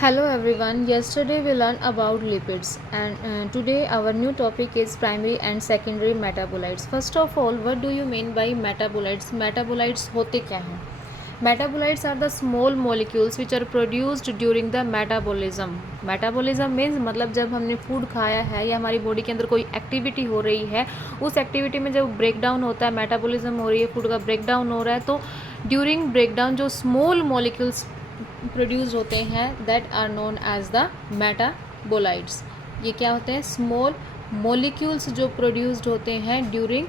Hello everyone. Yesterday we learned about lipids and today our new topic is primary and secondary metabolites. First of all, what do you mean by metabolites? Metabolites होते क्या हैं? Metabolites are the small molecules which are produced during the metabolism. Metabolism means मतलब जब हमने food खाया है या हमारी बॉडी के अंदर कोई एक्टिविटी हो रही है, उस एक्टिविटी में जब ब्रेक डाउन होता है, मेटाबॉलिज्म हो रही है, फूड का ब्रेक डाउन हो रहा है, तो ड्यूरिंग ब्रेक डाउन जो स्मॉल मॉलिक्यूल्स प्रोड्यूस होते हैं that are known as the metabolites. ये क्या होते हैं? स्मॉल मॉलिक्यूल्स जो प्रोड्यूस्ड होते हैं during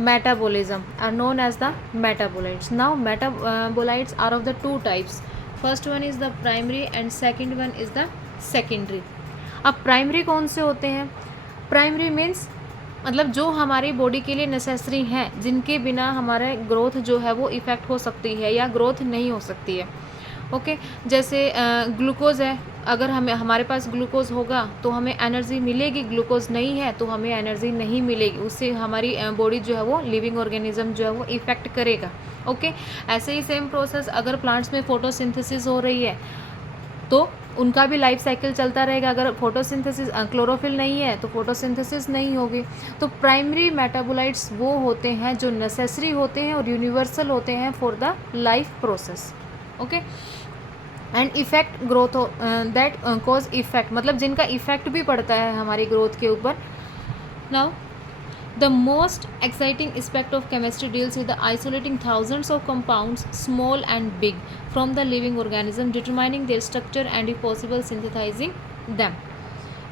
metabolism are known as the metabolites. Now metabolites are of the two types. First one is the primary and second one is the secondary. अब primary कौन से होते हैं? प्राइमरी मीन्स मतलब जो हमारी बॉडी के लिए नेसेसरी हैं, जिनके बिना हमारा ग्रोथ जो है वो इफ़ेक्ट हो सकती है या ग्रोथ नहीं हो सकती है. ओके जैसे ग्लूकोज है, अगर हमारे पास ग्लूकोज होगा तो हमें एनर्जी मिलेगी, ग्लूकोज नहीं है तो हमें एनर्जी नहीं मिलेगी, उससे हमारी बॉडी जो है वो लिविंग ऑर्गेनिज्म जो है वो इफ़ेक्ट करेगा. ओके ऐसे ही सेम प्रोसेस अगर प्लांट्स में फोटोसिंथेसिस हो रही है तो उनका भी लाइफ साइकिल चलता रहेगा. अगर फोटोसिंथेसिस क्लोरोफिल नहीं है तो फोटोसिंथेसिस नहीं होगी. तो प्राइमरी मेटाबोलाइट्स वो होते हैं जो नेसेसरी होते हैं और यूनिवर्सल होते हैं for the life process. Okay and effect growth that cause effect मतलब जिनका इफेक्ट भी पड़ता है हमारी ग्रोथ के ऊपर. Now the most exciting aspect of chemistry deals with the isolating thousands of compounds small and big from the living organism determining there structure and if possible synthesising them.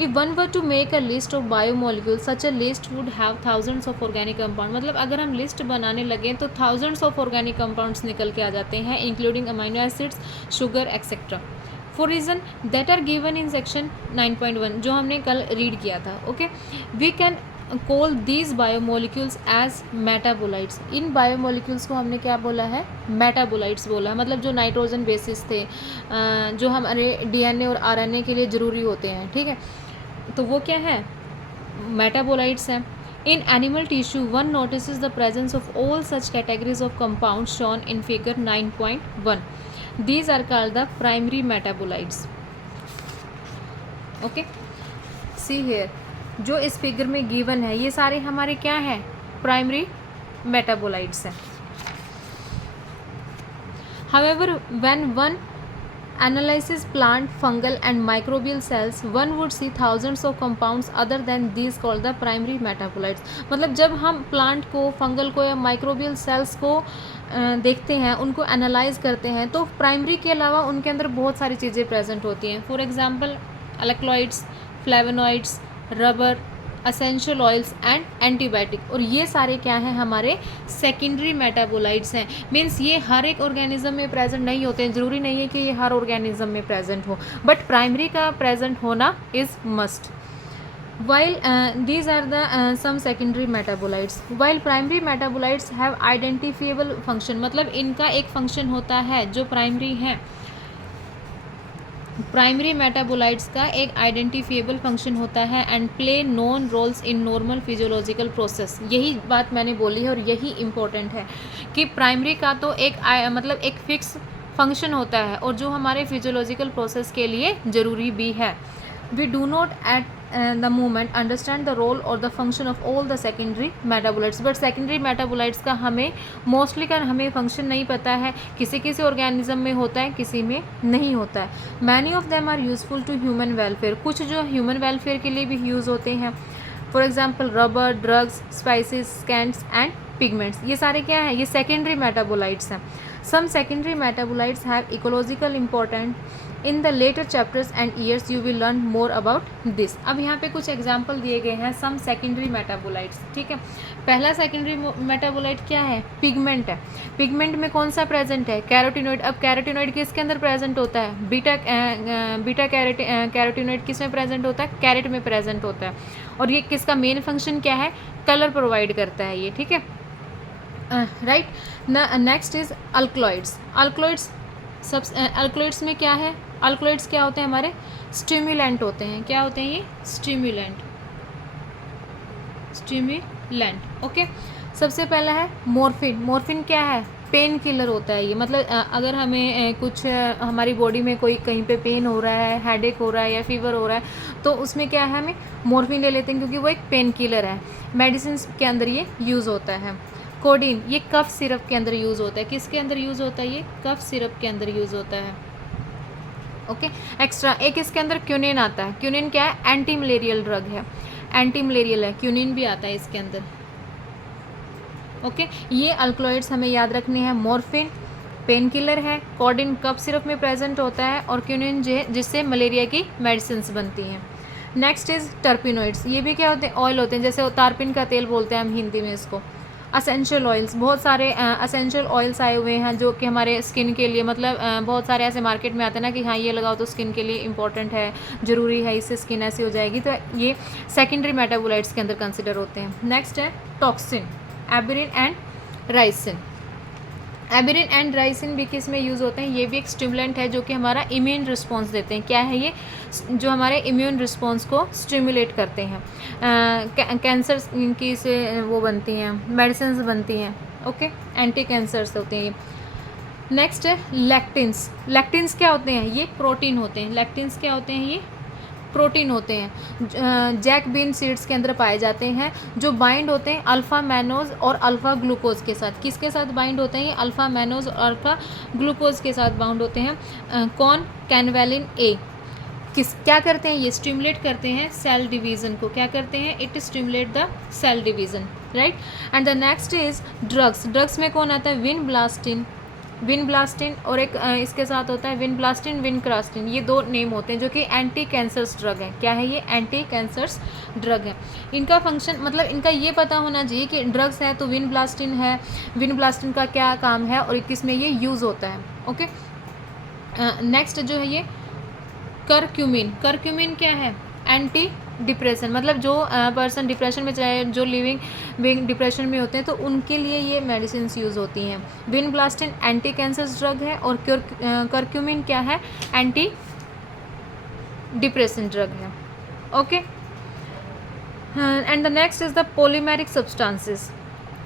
If one were to make a list of biomolecules, such a list would have thousands of organic compounds. मतलब अगर हम list बनाने लगें तो thousands of organic compounds निकल के आ जाते हैं, including amino acids, sugar, etc. For reason that are given in section 9.1 जो हमने कल रीड किया था. Okay, we can call these biomolecules as metabolites. In biomolecules को हमने क्या बोला है? metabolites बोला है. मतलब जो नाइट्रोजन बेसिस थे, जो हमारे DNA और RNA के लिए ज़रूरी होते हैं, ठीक है, तो वो क्या है? मेटाबोलाइट्स हैं. In animal tissue one notices the presence of all such categories of compound shown in figure 9.1. These are called the primary metabolites. Okay see here, जो इस फिगर में गिवन है ये सारे हमारे क्या हैं? प्राइमरी मेटाबोलाइट्स हैं. However when one analyzes plant, fungal and microbial cells, one would see thousands of compounds other than these called the primary metabolites. मतलब जब हम प्लांट को, फंगल को या माइक्रोबियल सेल्स को देखते हैं, उनको एनालाइज करते हैं, तो प्राइमरी के अलावा उनके अंदर बहुत सारी चीज़ें प्रेजेंट होती हैं. For example alkaloids, flavonoids, rubber, essential oils and antibiotic. और ये सारे क्या हैं? हमारे सेकेंडरी मेटाबोलाइट्स हैं. मीन्स ये हर एक ऑर्गेनिज्म में प्रेजेंट नहीं होते हैं. ज़रूरी नहीं है कि ये हर ऑर्गेनिज्म में प्रेजेंट हो, बट प्राइमरी का प्रेजेंट होना is must. While these are the some secondary metabolites. While primary metabolites have identifiable function, मतलब इनका एक फंक्शन होता है जो प्राइमरी है. प्राइमरी मेटाबोलाइट्स का एक आइडेंटिफिएबल फंक्शन होता है and play non roles in normal physiological process. यही बात मैंने बोली है और यही इम्पोर्टेंट है कि प्राइमरी का तो एक मतलब एक फिक्स फंक्शन होता है और जो हमारे फिजियोलॉजिकल प्रोसेस के लिए ज़रूरी भी है. We do not at the moment understand the role or the function of all the secondary metabolites, but secondary metabolites का हमें मोस्टली का हमें फंक्शन नहीं पता है. किसी किसी ऑर्गेनिज्म में होता है, किसी में नहीं होता है. Many of them are useful to human welfare. कुछ जो ह्यूमन वेलफेयर के लिए भी यूज़ होते हैं. For example rubber, drugs, spices, scents and pigments. ये सारे क्या हैं? ये सेकेंडरी मेटाबोलाइट्स हैं. Some secondary metabolites have ecological important. In the later chapters and years you will learn more about this. अब यहाँ पे कुछ एग्जाम्पल दिए गए हैं सम सेकेंडरी मेटाबोलाइट्स. ठीक है, पहला सेकेंडरी मेटाबोलाइट क्या है? पिगमेंट है. पिगमेंट में कौन सा प्रेजेंट है? कैरोटिनॉइड. अब कैरोटिनॉइड किसके अंदर प्रेजेंट होता है? बीटा कैरोटिनॉइड किस में प्रेजेंट होता है? कैरेट में प्रेजेंट होता है. और ये किसका मेन फंक्शन क्या है? कलर प्रोवाइड करता है ये. ठीक है, right. Next is alkaloids. Alkaloids में क्या है? अल्कलॉइड्स क्या होते हैं? हमारे स्टिमुलेंट होते हैं. क्या होते हैं ये? स्टिमुलेंट. ओके, सबसे पहला है मॉर्फिन. मॉर्फिन क्या है? पेन किलर होता है ये, मतलब अगर हमें कुछ हमारी बॉडी में कोई कहीं पे पेन हो रहा है, हेडेक हो रहा है या फीवर हो रहा है, तो उसमें क्या है, हमें मॉर्फिन ले लेते हैं क्योंकि वो एक पेन किलर है। मेडिसिन के अंदर ये यूज़ होता है। कोडीन ये कफ सिरप के अंदर यूज़ होता है। किसके अंदर यूज़ होता है? ये कफ सिरप के अंदर यूज़ होता है। ओके, एक्स्ट्रा एक इसके अंदर क्यूनिन आता है। क्यूनिन क्या है? एंटी मलेरियल ड्रग है, एंटी मलेरियल है, क्यूनिन भी आता है इसके अंदर। ओके, ये अल्कलॉइड्स हमें याद रखने हैं। मॉर्फिन पेन किलर है, कोडिन कफ सिरप में प्रेजेंट होता है, और क्यूनिन जिससे मलेरिया की मेडिसिन बनती हैं। Next is terpenoids. ये भी क्या होते हैं? ऑयल होते हैं, जैसे तारपिन का तेल बोलते हैं हम हिंदी में इसको। असेंशियल ऑयल्स, बहुत सारे असेंशियल ऑयल्स आए हुए हैं जो कि हमारे स्किन के लिए, मतलब बहुत सारे ऐसे मार्केट में आते हैं ना कि हाँ ये लगाओ तो स्किन के लिए इंपॉर्टेंट है, ज़रूरी है, इससे स्किन ऐसी हो जाएगी, तो ये सेकेंडरी मेटाबोलाइट्स के अंदर कंसिडर होते हैं। नेक्स्ट है toxin, abrin and ricin. Abrin and ricin भी किस में यूज़ होते हैं? ये भी एक स्टिमुलेंट है जो कि हमारा इम्यून रिस्पॉन्स देते हैं। क्या है ये? जो हमारे इम्यून रिस्पॉन्स को स्टिमुलेट करते हैं। कैंसर की से वो बनती हैं, मेडिसिन बनती हैं। ओके, एंटी कैंसर्स होते हैं ये। नेक्स्ट है लैक्टिन्स। लैक्टिन्स क्या होते हैं? ये प्रोटीन होते हैं। लैक्टिन्स क्या होते हैं? ये प्रोटीन होते हैं। जैक बीन सीड्स के अंदर पाए जाते हैं, जो बाइंड होते हैं अल्फ़ा मैनोज और अल्फ़ा ग्लूकोज के साथ। किसके साथ बाइंड होते हैं? ये अल्फ़ा मैनोज और अल्फ़ा ग्लूकोज के साथ बाउंड होते हैं। कौन? कैनवेलिन ए। क्या करते हैं? ये स्टिमुलेट करते हैं सेल डिवीज़न को। क्या करते हैं? It stimulate the cell division, right. And the next is drugs. Drugs में कौन आता है? विनब्लास्टिन और एक इसके साथ होता है विनब्लास्टिन, विनक्रास्टिन। ये दो नेम होते हैं जो कि एंटी कैंसर्स ड्रग है। क्या है ये? एंटी कैंसर्स ड्रग है। इनका फंक्शन, मतलब इनका ये पता होना चाहिए कि ड्रग्स है तो विनब्लास्टिन है, विनब्लास्टिन का क्या काम है और किस में ये यूज़ होता है। ओके, नेक्स्ट जो है ये करक्यूमिन। करक्यूमिन क्या है? एंटी डिप्रेशन, मतलब जो पर्सन डिप्रेशन में, चाहे जो लिविंग डिप्रेशन में होते हैं तो उनके लिए ये मेडिसिन यूज़ होती हैं। विनब्लास्टिन एंटी कैंसर ड्रग है और करक्यूमिन क्या है? एंटी डिप्रेशन ड्रग है। Okay, and the next is the polymeric substances.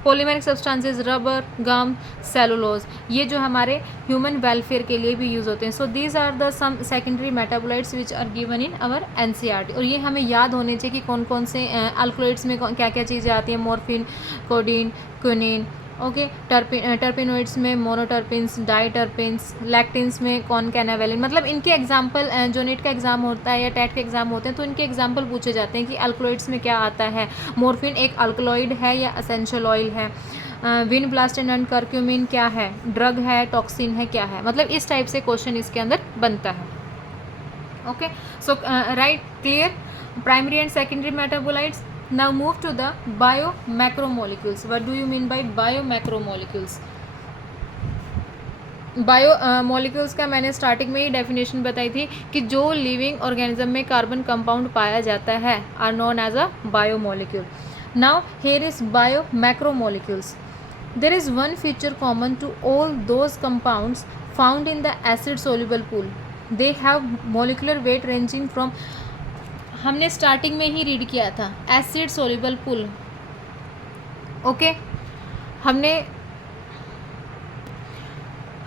Polymeric substances rubber, gum, cellulose, ये जो हमारे ह्यूमन वेलफेयर के लिए भी यूज़ होते हैं। So these are the some secondary metabolites which are given in our NCERT. और ये हमें याद होने चाहिए कि कौन कौन से अल्कलॉइड्स में क्या क्या चीज़ें आती हैं। Morphine, codeine, quinine. Okay, terpenoids में मोनोटर्पिन्स, डाइटर्पिन्स, लैक्टिन्स में कौन? कैनावेलिन। मतलब इनके एग्जाम्पल, जो नीट का एग्जाम होता है या टेट के एग्जाम होते हैं तो इनके एग्जाम्पल पूछे जाते हैं कि अल्कलॉइड्स में क्या आता है। मॉर्फिन एक अल्कलॉइड है या असेंशियल ऑयल है? विनब्लास्टिन एंड करक्यूमिन क्या है? ड्रग है, टॉक्सिन है, क्या है? मतलब इस टाइप से क्वेश्चन इसके अंदर बनता है। Okay, so right, clear primary and secondary metabolites. Now move to the biomacromolecules. What do you mean by biomacromolecules? Biomolecules का मैंने स्टार्टिंग में ही डेफिनेशन बताई थी कि जो लिविंग ऑर्गेनिज्म में कार्बन कंपाउंड पाया जाता है are known as a biomolecule. Now here is biomacromolecules. There is one feature common to all those compounds found in the acid soluble pool. They have molecular weight ranging from, हमने starting में ही read किया था, acid soluble pool. Okay,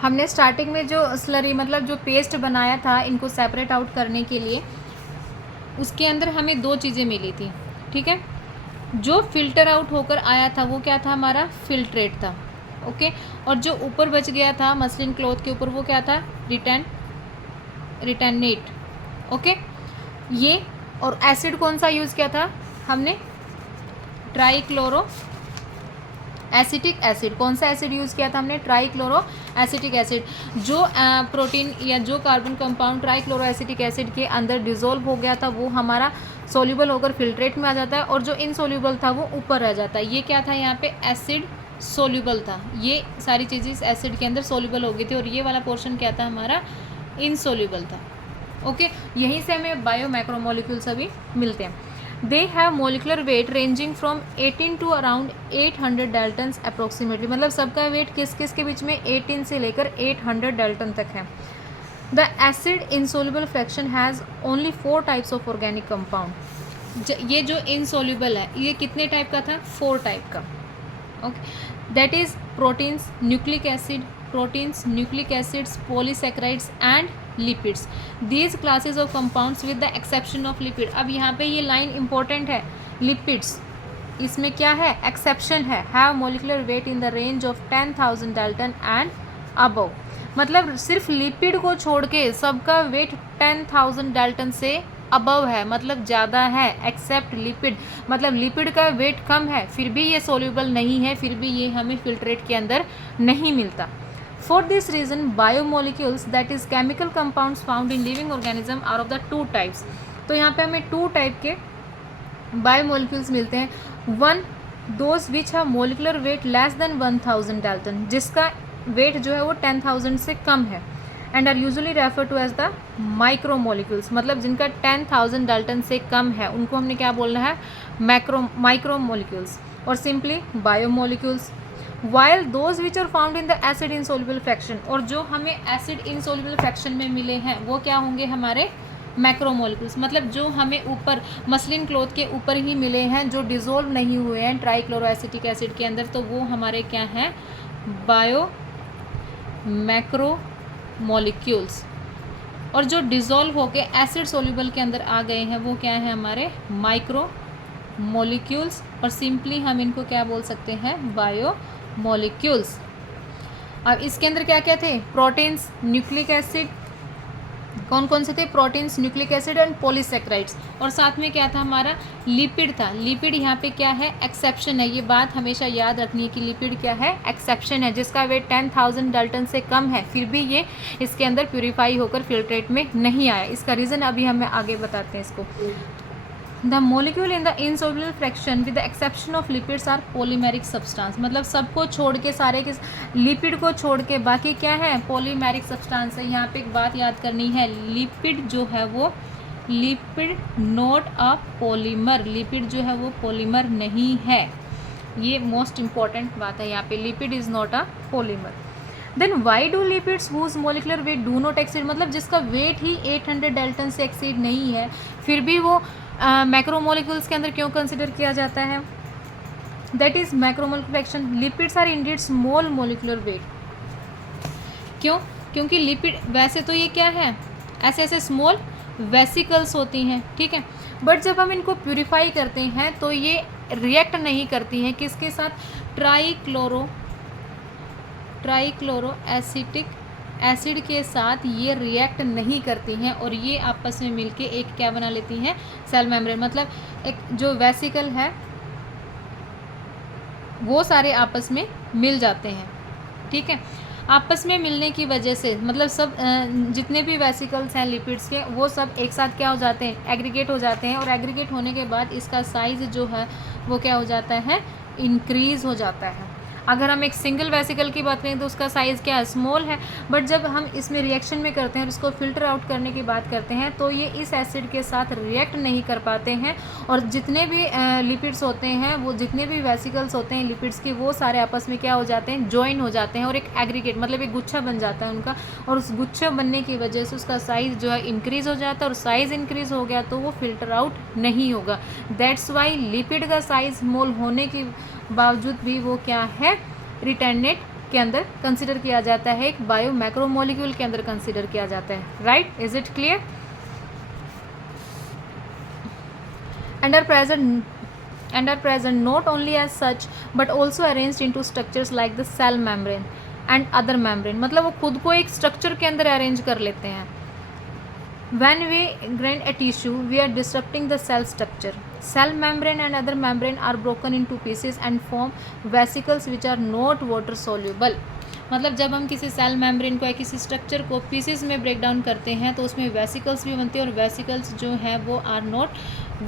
हमने starting में जो slurry, मतलब जो पेस्ट बनाया था इनको सेपरेट आउट करने के लिए, उसके अंदर हमें दो चीज़ें मिली थी. ठीक है, जो फिल्टर आउट होकर आया था वो क्या था? हमारा फिल्ट्रेट था. ओके, और जो ऊपर बच गया था मसलिन क्लॉथ के ऊपर वो क्या था? रिटेनेट. ओके, ये और एसिड कौन सा यूज़ किया था हमने? Trichloro acetic acid. कौन सा एसिड यूज़ किया था हमने? Trichloro acetic acid. जो प्रोटीन या जो carbon compound trichloro acetic acid के अंदर डिज़ोल्व हो गया था वो हमारा सोल्यूबल होकर फिल्ट्रेट में आ जाता है, और जो इनसोल्यूबल था वो ऊपर रह जाता है. ये क्या था? यहाँ पे एसिड सोल्यूबल था. ये सारी चीज़ें इस एसिड के अंदर सोल्यूबल हो गई थी, और ये वाला पोर्शन क्या था? हमारा इनसोल्यूबल था. ओके, यहीं से हमें बायोमैक्रोमोलिक्यूल्स अभी मिलते हैं. They have molecular weight ranging from 18 to around 800 daltons approximately. मतलब सबका वेट किस किस के बीच में? 18 से लेकर 800 डाल्टन तक है. The acid insoluble fraction has only 4 types of organic compound. ये जो इनसोल्यूबल है ये कितने टाइप का था? 4 टाइप का. Okay, that is proteins, nucleic acid, proteins, nucleic acids, polysaccharides and lipids. These classes of compounds with the exception of lipid. अब यहाँ पे ये लाइन इंपॉर्टेंट है, lipids इसमें क्या है, एक्सेप्शन है, have molecular wait in the range of 10,000 Dalton and above. मतलब सिर्फ लिपिड को छोड़ के सबका वेट 10,000 डाल्टन से अबव है, मतलब ज़्यादा है, एक्सेप्ट लिपिड. मतलब लिपिड का वेट कम है, फिर भी ये सोल्यूबल नहीं है, फिर भी ये हमें फिल्ट्रेट के अंदर नहीं मिलता. For this reason, biomolecules, that is chemical compounds found in living organism, are of the two types. तो यहाँ पे हमें 2 टाइप के बायोमोलिक्यूल्स मिलते हैं. One, those which have molecular weight less than 1000 dalton, जिसका वेट जो है वो 10,000 से कम है, and are usually refer to as the micromolecules. मतलब जिनका 10,000 डाल्टन से कम है उनको हमने क्या बोलना है, माइक्रोमोलिक्यूल्स, और simply biomolecules. While those which are found in the acid insoluble fraction, और जो हमें एसिड इनसोल्युबल फ्रैक्शन में मिले हैं वो क्या होंगे, हमारे मैक्रोमोलिक्यूल्स. मतलब जो हमें ऊपर मसलिन क्लॉथ के ऊपर ही मिले हैं, जो डिज़ोल्व नहीं हुए हैं ट्राइक्लोरोएसिटिक एसिड के अंदर, तो वो हमारे क्या हैं, बायो मैक्रोमोलिक्यूल्स. और जो डिज़ोल्व होके एसिड सोल्यूबल के अंदर आ गए हैं वो क्या है, हमारे माइक्रो मोलिक्यूल्स, और सिंपली हम इनको क्या बोल सकते हैं, बायो मॉलिक्यूल्स. अब इसके अंदर क्या क्या थे, प्रोटीन्स, न्यूक्लिक एसिड, कौन कौन से थे, proteins, nucleic acid and polysaccharides, और साथ में क्या था, हमारा लिपिड था. लिपिड यहाँ पे क्या है, एक्सेप्शन है. ये बात हमेशा याद रखनी है कि लिपिड क्या है, एक्सेप्शन है, जिसका वेट 10,000 डाल्टन से कम है, फिर भी ये इसके अंदर प्यूरिफाई होकर फिल्ट्रेट में नहीं आया. इसका रीज़न अभी हमें आगे बताते हैं इसको. The molecule in the insoluble fraction with the exception of lipids are polymeric substance. मतलब सबको छोड़ के, सारे के लिपिड को छोड़ के बाकी क्या है, पॉलीमेरिक सब्सटेंस है. यहाँ पे एक बात याद करनी है, लिपिड जो है वो, lipid not a polymer, lipid जो है वो पॉलीमर नहीं है. ये मोस्ट इंपॉर्टेंट बात है यहाँ पे, lipid is not a polymer. Then why do lipids whose molecular weight do not exceed, मतलब जिसका वेट ही 800 डाल्टन से एक्सीड नहीं है, फिर भी वो मैक्रोमोलिक्यूल्स के अंदर क्यों कंसिडर किया जाता है, that is macromolecular fraction. Lipids are indeed small molecular weight. क्यों, क्योंकि लिपिड, वैसे तो ये क्या है, ऐसे ऐसे स्मॉल वेसिकल्स होती हैं, ठीक है, बट जब हम इनको प्यूरिफाई करते हैं तो ये रिएक्ट नहीं करती हैं, किसके साथ, ट्राइक्लोरो एसिटिक एसिड के साथ ये रिएक्ट नहीं करती हैं, और ये आपस में मिलके एक क्या बना लेती हैं, सेल मेम्ब्रेन. मतलब एक जो वेसिकल है वो सारे आपस में मिल जाते हैं, ठीक है. आपस में मिलने की वजह से मतलब सब जितने भी वेसिकल्स हैं लिपिड्स के, वो सब एक साथ क्या हो जाते हैं, एग्रीगेट हो जाते हैं, और एग्रीगेट होने के बाद इसका साइज़ जो है वो क्या हो जाता है, इंक्रीज़ हो जाता है. अगर हम एक सिंगल वेसिकल की बात करें तो उसका साइज़ क्या है, स्मॉल है, बट जब हम इसमें रिएक्शन में करते हैं और इसको फिल्टर आउट करने की बात करते हैं तो ये इस एसिड के साथ रिएक्ट नहीं कर पाते हैं, और जितने भी लिपिड्स होते हैं, वो जितने भी वेसिकल्स होते हैं लिपिड्स के, वो सारे आपस में क्या हो जाते हैं, जॉइन हो जाते हैं, और एक एग्रीगेट मतलब एक गुच्छा बन जाता है उनका, और उस गुच्छा बनने की वजह से उसका साइज़ जो है इंक्रीज़ हो जाता है, और साइज़ इंक्रीज़ हो गया तो वो फिल्टर आउट नहीं होगा. दैट्स वाई लिपिड का साइज़ स्मॉल होने के बावजूद भी वो क्या है, रिटेंडेंट के अंदर कंसिडर किया जाता है, एक बायो मैक्रोमोलिक्यूल के अंदर कंसिडर किया जाता है. Right, is it clear? and are present not only as such but also arranged into structures like the cell membrane and other membrane. मतलब वो खुद को एक स्ट्रक्चर के अंदर अरेंज कर लेते हैं. When we grind a tissue, we are disrupting the cell structure. Cell membrane and other membrane are broken into pieces and form vesicles which are not water soluble. मतलब जब हम किसी सेल मेम्ब्रेन को या किसी स्ट्रक्चर को pieces में break down करते हैं तो उसमें वेसिकल्स भी बनते हैं, और वेसिकल्स जो हैं वो आर नॉट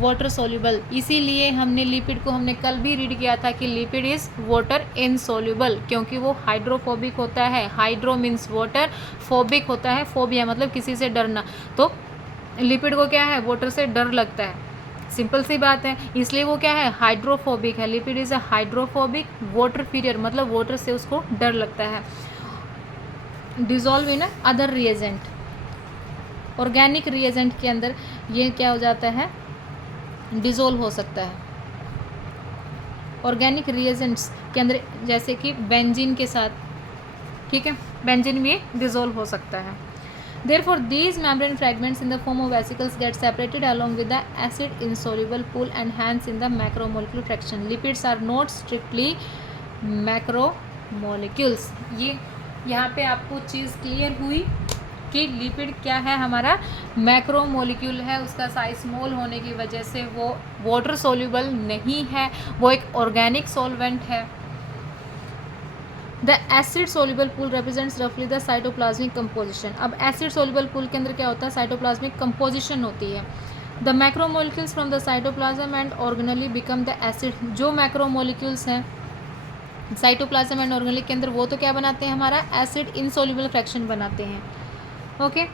वाटर सोल्यूबल. इसीलिए हमने लिपिड को हमने कल भी रीड किया था कि लिपिड इज़ वाटर इनसोल्यूबल, क्योंकि वो हाइड्रोफोबिक होता है. हाइड्रो मीन्स वाटर, फोबिक होता है, फोबिया मतलब किसी से डरना. तो लिपिड को क्या है, वाटर से डर लगता है. सिंपल सी बात है, इसलिए वो क्या है, हाइड्रोफोबिक है. Lipid is a hydrophobic, water fearer मतलब वाटर से उसको डर लगता है. Dissolve in other reagent, organic reagent के अंदर ये क्या हो जाता है, डिजोल्व हो सकता है. ऑर्गेनिक रिएजेंट्स के अंदर, जैसे कि बेंजीन के साथ, ठीक है, बेंजीन भी डिजोल्व हो सकता है। Therefore, these membrane fragments in the form of vesicles get separated along with the acid insoluble pool and hence in the macromolecular fraction. Lipids are not strictly macromolecules. ये यहाँ पे आपको चीज़ क्लियर हुई कि लिपिड क्या है, हमारा मैक्रोमोलिक्यूल है, उसका साइज स्मॉल होने की वजह से वो वाटर सोल्यूबल नहीं है, वो एक ऑर्गेनिक सॉल्वेंट है। The acid soluble pool represents रफली द साइटोप्लाज्मिक कंपोजिशन। अब एसिड सोल्यूबल पूल के अंदर क्या होता है, साइटोप्लाज्मिक कंपोजिशन होती है। The macromolecules from the cytoplasm and organelle become the acid. जो मैक्रोमोलिक्यूल्स हैं साइटोप्लाज्म एंड ऑर्गेनली के अंदर, वो तो क्या बनाते हैं, हमारा एसिड इनसोल्यूबल फ्रैक्शन बनाते हैं। Okay,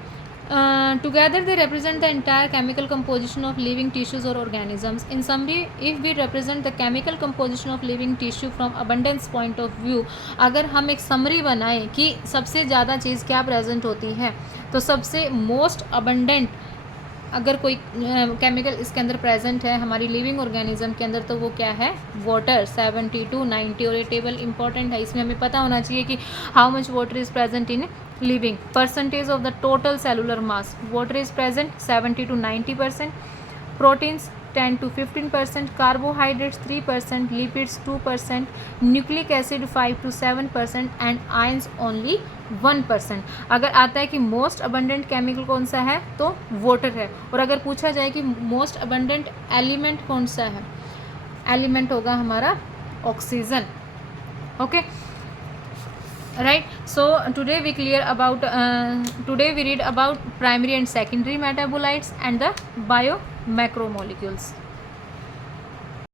together they represent the entire chemical composition of living tissues or organisms. In summary, if we represent the chemical composition of living tissue from abundance point of view, अगर हम एक summary बनाएं कि सबसे ज़्यादा चीज़ क्या प्रेजेंट होती है, तो सबसे मोस्ट अबंडेंट अगर कोई केमिकल इसके अंदर प्रेजेंट है हमारी लिविंग ऑर्गेनिज्म के अंदर, तो वो क्या है, वाटर 70 to 90। और ये टेबल इंपॉर्टेंट है, इसमें हमें पता होना चाहिए कि how much water is present in living. Percentage of the total cellular mass, water is present 70 to 90%, proteins 10 to 15%, carbohydrates 3%, lipids 2%, nucleic acid 5 to 7% and ions only 1%। अगर आता है कि मोस्ट अबंडेंट केमिकल कौन सा है, तो वाटर है। और अगर पूछा जाए कि मोस्ट अबंडेंट एलिमेंट कौन सा है, एलिमेंट होगा हमारा oxygen. Okay, right, so today we read about primary and secondary metabolites and the biomacromolecules.